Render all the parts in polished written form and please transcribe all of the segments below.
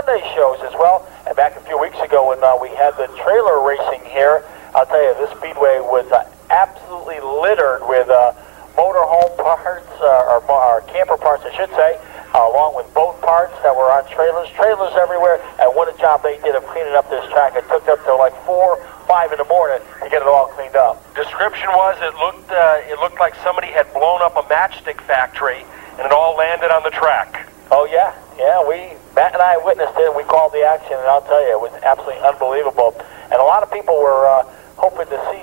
Sunday shows as well. And back a few weeks ago when we had the trailer racing here, I'll tell you, this speedway was absolutely littered with motorhome parts, or camper parts, I should say, along with boat parts that were on trailers everywhere. And what a job they did of cleaning up this track. It took them till like 4, 5 in the morning to get it all cleaned up. Description was it looked like somebody had blown up a matchstick factory, and it all landed on the track. Oh yeah, Matt and I witnessed it, and we called the action, and I'll tell you, it was absolutely unbelievable. And a lot of people were hoping to see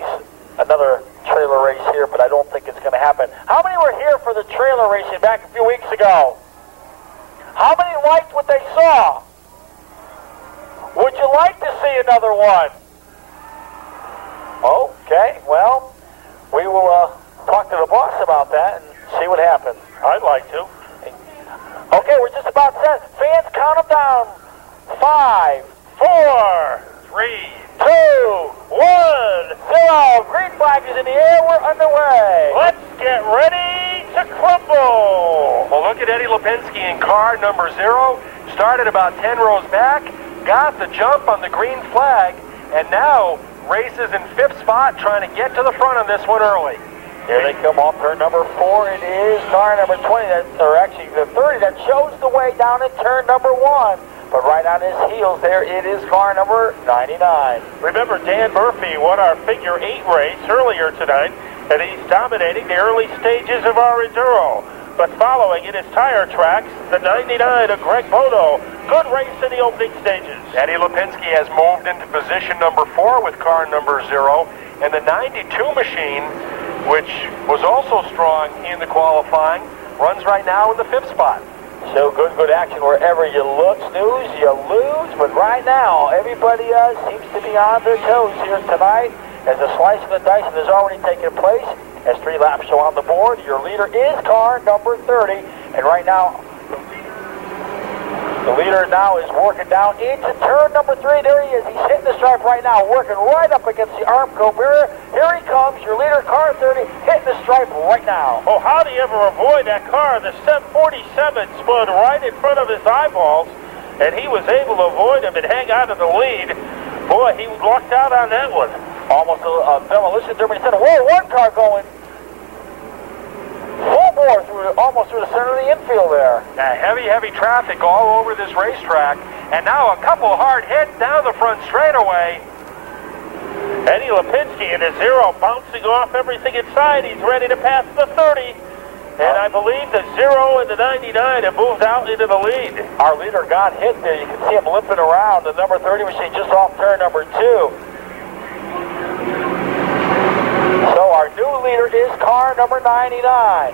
another trailer race here, but I don't think it's going to happen. How many were here for the trailer racing back a few weeks ago? How many liked what they saw? Would you like to see another one? Okay, well, we will talk to the boss about that and see what happens. I'd like to. Okay, we're just about set. Fans, count them down. 5, 4, 3, 2, 1, 0. Green flag is in the air. We're underway. Let's get ready to crumble. Well, look at Eddie Lipinski in car number 0. Started about 10 rows back, got the jump on the green flag, and now races in 5th spot, trying to get to the front of this one early. Here they come off turn number 4. It is car number 20, or actually the 30, that shows the way down in turn number 1. But right on his heels there, it is car number 99. Remember, Dan Murphy won our figure 8 race earlier tonight, and he's dominating the early stages of our Enduro. But following in his tire tracks, the 99 of Greg Bono. Good race in the opening stages. Eddie Lipinski has moved into position number 4 with car number 0, and the 92 machine, which was also strong in the qualifying, runs right now in the 5th spot. So good action wherever you look. Snooze, you lose, but right now everybody seems to be on their toes here tonight as a slice of the dice has already taken place. As 3 laps are on the board, your leader is car number 30, and right now the leader now is working down into turn number 3. There he is. He's hitting the stripe right now, working right up against the Armco barrier. Here he comes, your leader, car 30, hitting the stripe right now. Oh, how do you ever avoid that car? The 747 spun right in front of his eyeballs, and he was able to avoid him and hang on to the lead. Boy, he lucked out on that one. Almost a demolition derby. He said, whoa, one car going full bore almost through the center of the infield there. Heavy traffic all over this racetrack, and now a couple hard hits down the front straightaway. Eddie Lipinski in his 0 bouncing off everything inside. He's ready to pass the 30, and I believe the 0 and the 99 have moved out into the lead. Our leader got hit there. You can see him limping around. The number 30 machine just off turn number 2. So our new leader is car number 99.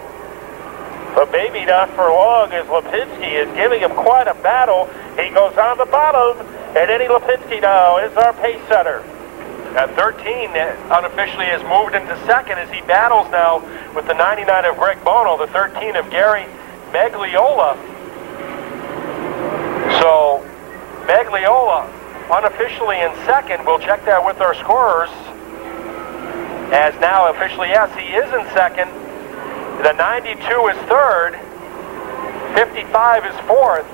But maybe not for long, as Lipinski is giving him quite a battle. He goes on the bottom, and Eddie Lipinski now is our pace setter. At 13, unofficially has moved into 2nd as he battles now with the 99 of Greg Bono, the 13 of Gary Magliola. So Magliola unofficially in 2nd. We'll check that with our scorers. As now officially, yes, he is in 2nd. The 92 is 3rd. 55 is 4th.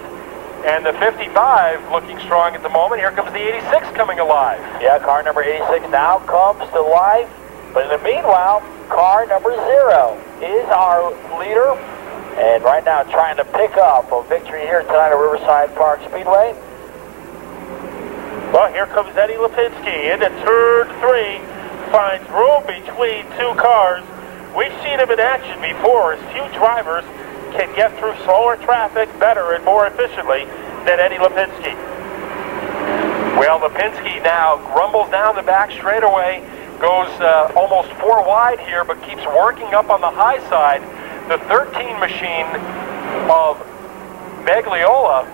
And the 55 looking strong at the moment. Here comes the 86 coming alive. Yeah, car number 86 now comes to life. But in the meanwhile, car number 0 is our leader. And right now trying to pick up a victory here tonight at Riverside Park Speedway. Well, here comes Eddie Lipinski into turn 3. Finds room between 2 cars. We've seen him in action before as few drivers can get through slower traffic better and more efficiently than Eddie Lipinski. Well, Lipinski now grumbles down the back straightaway, goes almost 4 wide here, but keeps working up on the high side. The 13 machine of Magliola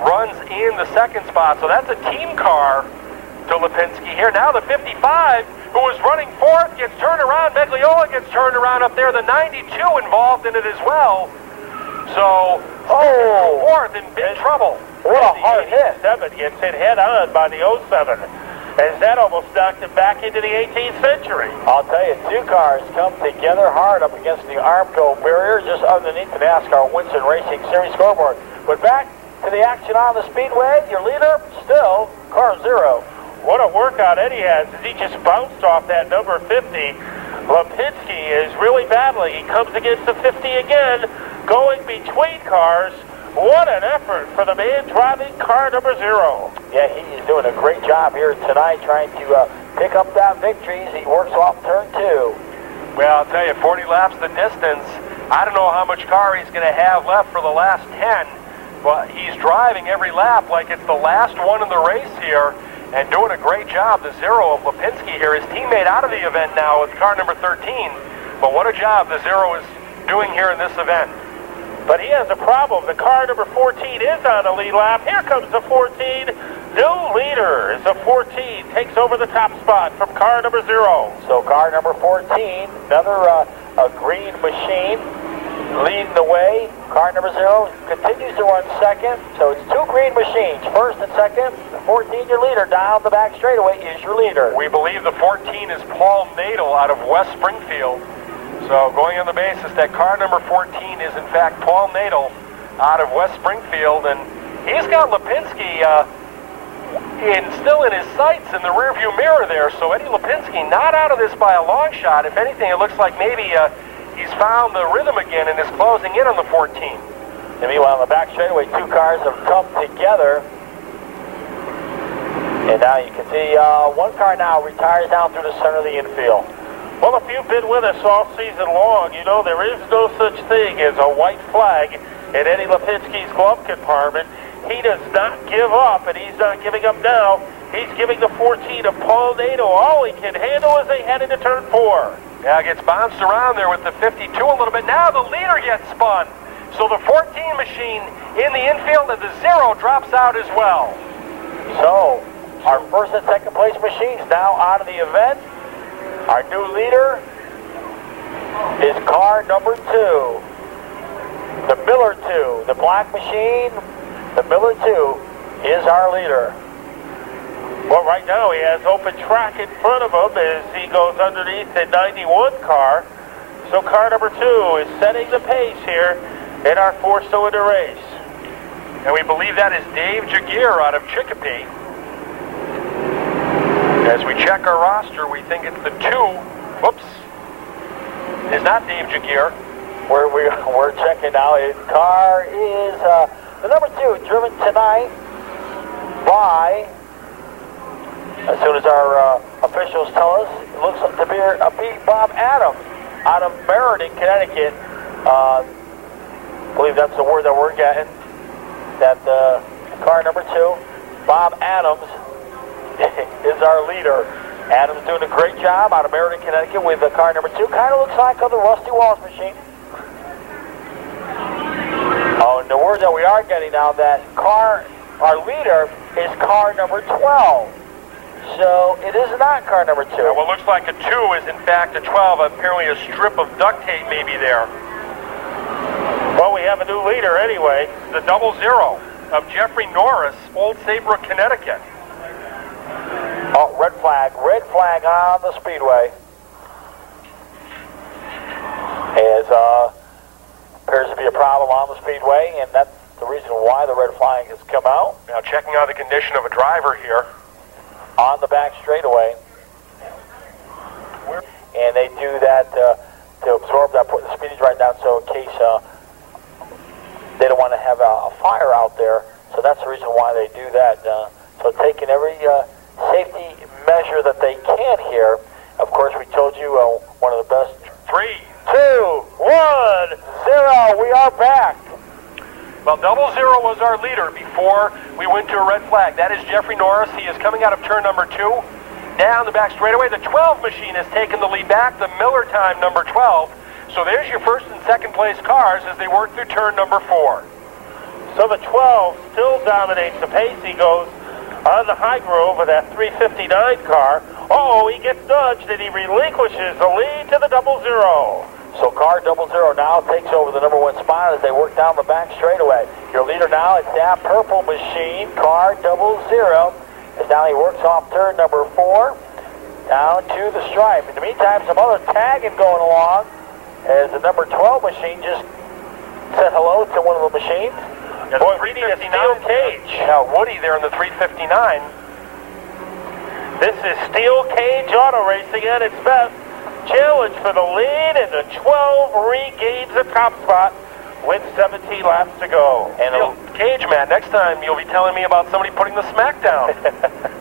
runs in the 2nd spot, so that's a team car to Lipinski here. Now the 55, who was running 4th, gets turned around. Magliola gets turned around up there. The 92 involved in it as well. So, 4th in big trouble. What a hard hit. 7 gets hit head on by the 07. As that almost knocked him back into the 18th century. I'll tell you, 2 cars come together hard up against the Armco barrier just underneath the NASCAR Winston Racing Series scoreboard. But back to the action on the speedway. Your leader, still car 0. What a workout Eddie has as he just bounced off that number 50. Lipinski is really battling. He comes against the 50 again, going between cars. What an effort for the man driving car number 0. Yeah, he is doing a great job here tonight trying to pick up that victory as he works off turn 2. Well, I'll tell you, 40 laps the distance. I don't know how much car he's going to have left for the last 10, but he's driving every lap like it's the last one in the race here and doing a great job. The 0 of Lipinski here, his teammate out of the event now with car number 13, but what a job the 0 is doing here in this event. But he has a problem. The car number 14 is on the lead lap. Here comes the 14. New leader is the 14. Takes over the top spot from car number 0. So car number 14, another a green machine leading the way. Car number 0 continues to run second. So it's 2 green machines, first and second. The 14, your leader, down the back straightaway is your leader. We believe the 14 is Paul Nadel out of West Springfield. So going on the basis that car number 14 is in fact Paul Nadel out of West Springfield, and he's got Lipinski still in his sights in the rearview mirror there. So Eddie Lipinski not out of this by a long shot. If anything, it looks like maybe he's found the rhythm again and is closing in on the 14. And meanwhile, on the back straightaway, 2 cars have come together. And now you can see 1 car now retires down through the center of the infield. Well, if you've been with us all season long, you know there is no such thing as a white flag in Eddie Lipinski's glove compartment. He does not give up, and he's not giving up now. He's giving the 14 of Paul Nato all he can handle as they head into turn 4. Yeah, gets bounced around there with the 52 a little bit. Now the leader gets spun. So the 14 machine in the infield and the 0 drops out as well. So our first and second place machines now out of the event. Our new leader is car number 2, the Miller 2. The black machine, the Miller 2, is our leader. Well, right now he has open track in front of him as he goes underneath the 91 car. So car number 2 is setting the pace here in our 4-cylinder race. And we believe that is Dave Jagier out of Chicopee. As we check our roster, we think it's the 2. Whoops. It's not Dave Jagier. We're checking now. His car is the number 2, driven tonight by, as soon as our officials tell us, it looks like to be Bob Adams out of Meriden, Connecticut. I believe that's the word that we're getting. That car number 2, Bob Adams, is our leader. Adams doing a great job out of Meriden, Connecticut with car number 2. Kind of looks like the Rusty Walsh machine. Oh, and the word that we are getting now that our leader is car number 12. So it is not car number 2. Well, what looks like a 2 is in fact a 12. Apparently a strip of duct tape may be there. Well, we have a new leader anyway. The 00 of Jeffrey Norris, Old Saybrook, Connecticut. Oh, red flag on the speedway. As appears to be a problem on the speedway, and that's the reason why the red flag has come out. Now checking out the condition of a driver here. On the back straightaway. And they do that to absorb that, put the speedage right down, so in case they don't want to have a fire out there. So that's the reason why they do that. So taking every safety measure that they can here. Of course, we told you one of the best. 3, 2, 1, 0. We are back. Well, 00 was our leader before we went to a red flag. That is Jeffrey Norris. He is coming out of turn number 2. Down the back straightaway. The 12 machine has taken the lead back. The Miller time, number 12. So there's your first and second place cars as they work through turn number 4. So the 12 still dominates the pace. He goes on the high groove of that 359 car. Oh, he gets nudged and he relinquishes the lead to the 00. So car 00 now takes over the number 1 spot as they work down the back straightaway. Your leader now is that purple machine, car 00. As now he works off turn number 4 down to the stripe. In the meantime, some other tagging going along as the number 12 machine just said hello to one of the machines. Yeah, boy, we need a steel cage. Now, Woody there in the 359. This is steel cage auto racing at its best. Challenge for the lead, and the 12 regains the top spot with 17 laps to go. And steel cage, Matt, next time you'll be telling me about somebody putting the smack down.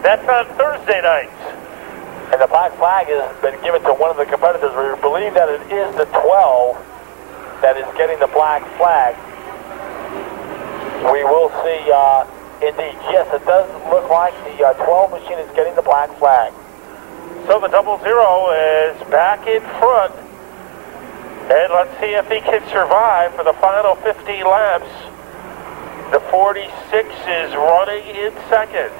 That's on Thursday nights. And the black flag has been given to one of the competitors. We believe that it is the 12 that is getting the black flag. We will see, indeed, yes, it does look like the 12 machine is getting the black flag. So the 00 is back in front. And let's see if he can survive for the final 15 laps. The 46 is running in second.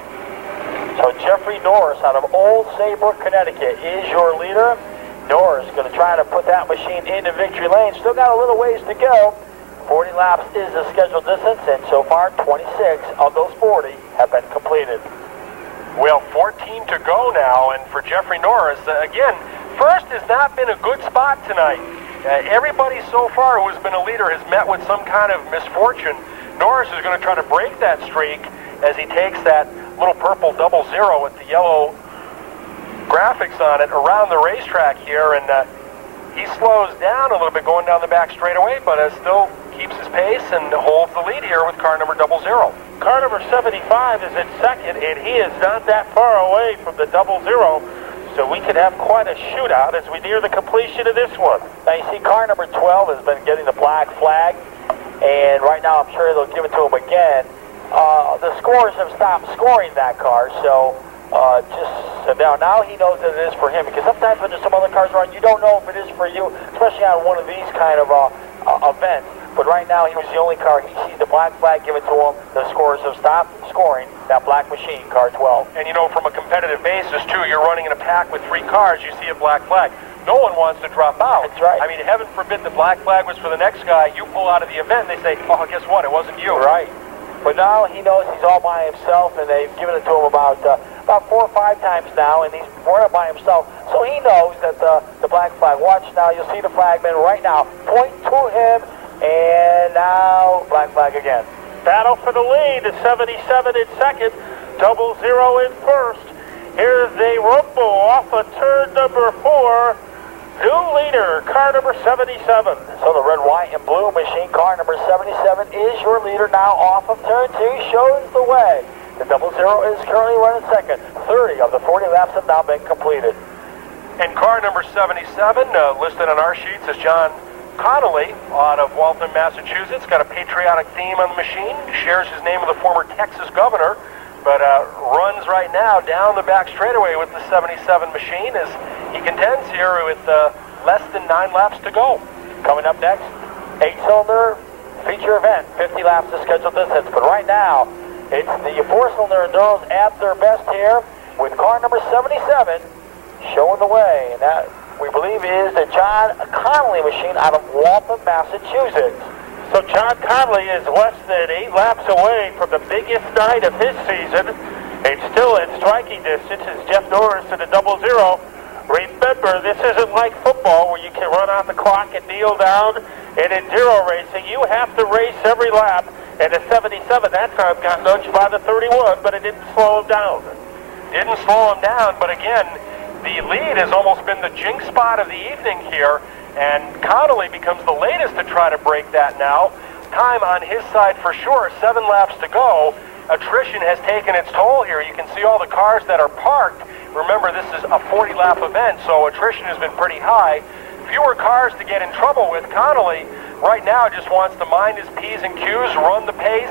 So Jeffrey Norris out of Old Saybrook, Connecticut is your leader. Norris going to try to put that machine into victory lane. Still got a little ways to go. 40 laps is the scheduled distance, and so far 26 of those 40 have been completed. Well, 14 to go now, and for Jeffrey Norris, again, first has not been a good spot tonight. Everybody so far who has been a leader has met with some kind of misfortune. Norris is going to try to break that streak as he takes that little purple 00 with the yellow graphics on it around the racetrack here, and he slows down a little bit going down the back straightaway, but still keeps his pace and holds the lead here with car number 00. Car number 75 is in second, and he is not that far away from the 00, so we could have quite a shootout as we near the completion of this one. Now you see car number 12 has been getting the black flag, and right now I'm sure they'll give it to him again. The scorers have stopped scoring that car, so now he knows that it is for him, because sometimes when there's some other cars around, you don't know if it is for you, especially on one of these kind of events. But right now, he was the only car. He sees the black flag given to him. The scorers have stopped scoring that black machine, car 12. And you know, from a competitive basis, too, you're running in a pack with 3 cars, you see a black flag. No one wants to drop out. That's right. I mean, heaven forbid the black flag was for the next guy. You pull out of the event, and they say, oh, guess what? It wasn't you. Right. But now he knows he's all by himself, and they've given it to him about 4 or 5 times now, and he's running by himself. So he knows that the black flag. Watch now. You'll see the flagman right now point to him, and now black flag again. Battle for the lead. The 77 in second, 00 in first. Here's the rumble off of turn number 4. New leader, car number 77. So the red, white, and blue machine car number 77 is your leader now off of turn 2, shows the way. The 00 is currently running second. 30 of the 40 laps have now been completed. And car number 77, listed on our sheets, is John Connolly out of Waltham, Massachusetts. Got a patriotic theme on the machine. Shares his name with the former Texas governor, but runs right now down the back straightaway with the 77 machine as he contends here with less than 9 laps to go. Coming up next, 8-cylinder feature event, 50 laps of scheduled distance. But right now, it's the 4-cylinder Enduros at their best here with car number 77 showing the way. And that, we believe, is the John Connolly machine out of Waltham, Massachusetts. So John Connolly is less than 8 laps away from the biggest night of his season, and still in striking distance is Jeff Norris to the 00. Remember, this isn't like football where you can run out the clock and kneel down. In enduro racing, you have to race every lap, and the 77 that time got nudged by the 31, but it didn't slow him down. Didn't slow him down, but again, the lead has almost been the jinx spot of the evening here, and Connolly becomes the latest to try to break that now. Time on his side for sure, 7 laps to go. Attrition has taken its toll here. You can see all the cars that are parked. Remember, this is a 40-lap event, so attrition has been pretty high. Fewer cars to get in trouble with. Connolly right now just wants to mind his P's and Q's, run the pace,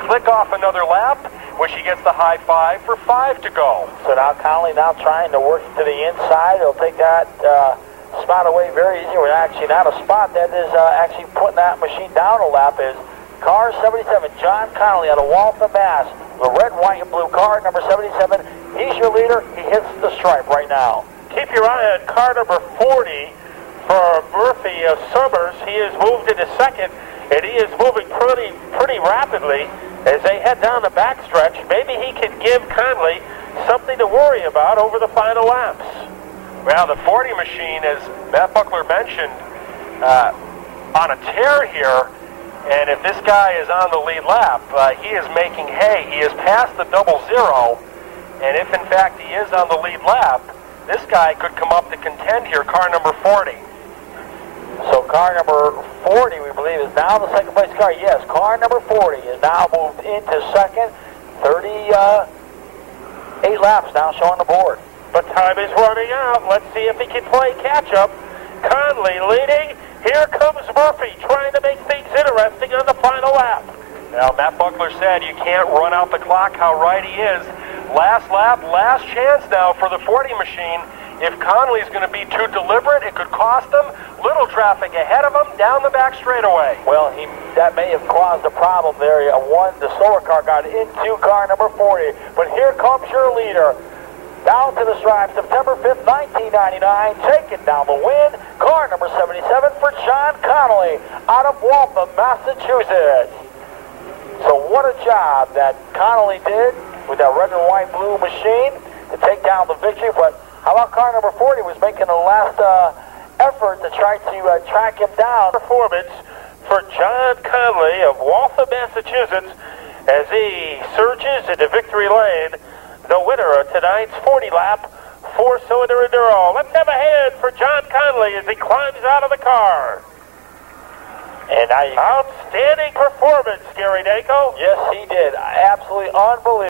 click off another lap, which he gets the high 5 for 5 to go. So now Connolly now trying to work to the inside. He'll take that spot away very easy. We're actually not a spot. That is actually putting that machine down a lap is car 77, John Connolly out of Waltham, Mass. The red, white, and blue car, number 77. He's your leader. He hits the stripe right now. Keep your eye on car number 40 for Murphy Summers. He has moved into second, and he is moving pretty rapidly as they head down the backstretch. Maybe he can give Connolly something to worry about over the final laps. Well, the 40 machine, as Matt Buckler mentioned, on a tear here. And if this guy is on the lead lap, he is making hay. He is past the 00, and if in fact he is on the lead lap, this guy could come up to contend here, car number 40. So car number 40, we believe, is now the second place car. Yes, car number 40 is now moved into second. 38 laps now showing the board. But time is running out. Let's see if he can play catch-up. Conley leading. Here comes Murphy trying to make things interesting on the final lap. Now, Matt Buckler said you can't run out the clock. How right he is. Last lap, last chance now for the 40 machine. If Conley's going to be too deliberate, it could cost him. Little traffic ahead of him down the back straightaway. Well, that may have caused a problem there. The slower car got into car number 40. But here comes your leader. Down to the stripe, September 5th, 1999, taking down the win. Car number 77 for John Connolly out of Waltham, Massachusetts. So what a job that Connolly did with that red and white blue machine to take down the victory. But how about car number 40 was making the last effort to try to track him down. Performance for John Conley of Waltham, Massachusetts, as he surges into victory lane. The winner of tonight's 40-lap, 4-cylinder Enduro. Let's have a hand for John Conley as he climbs out of the car. And now outstanding performance, Gary Danko. Yes, he did. Absolutely unbelievable.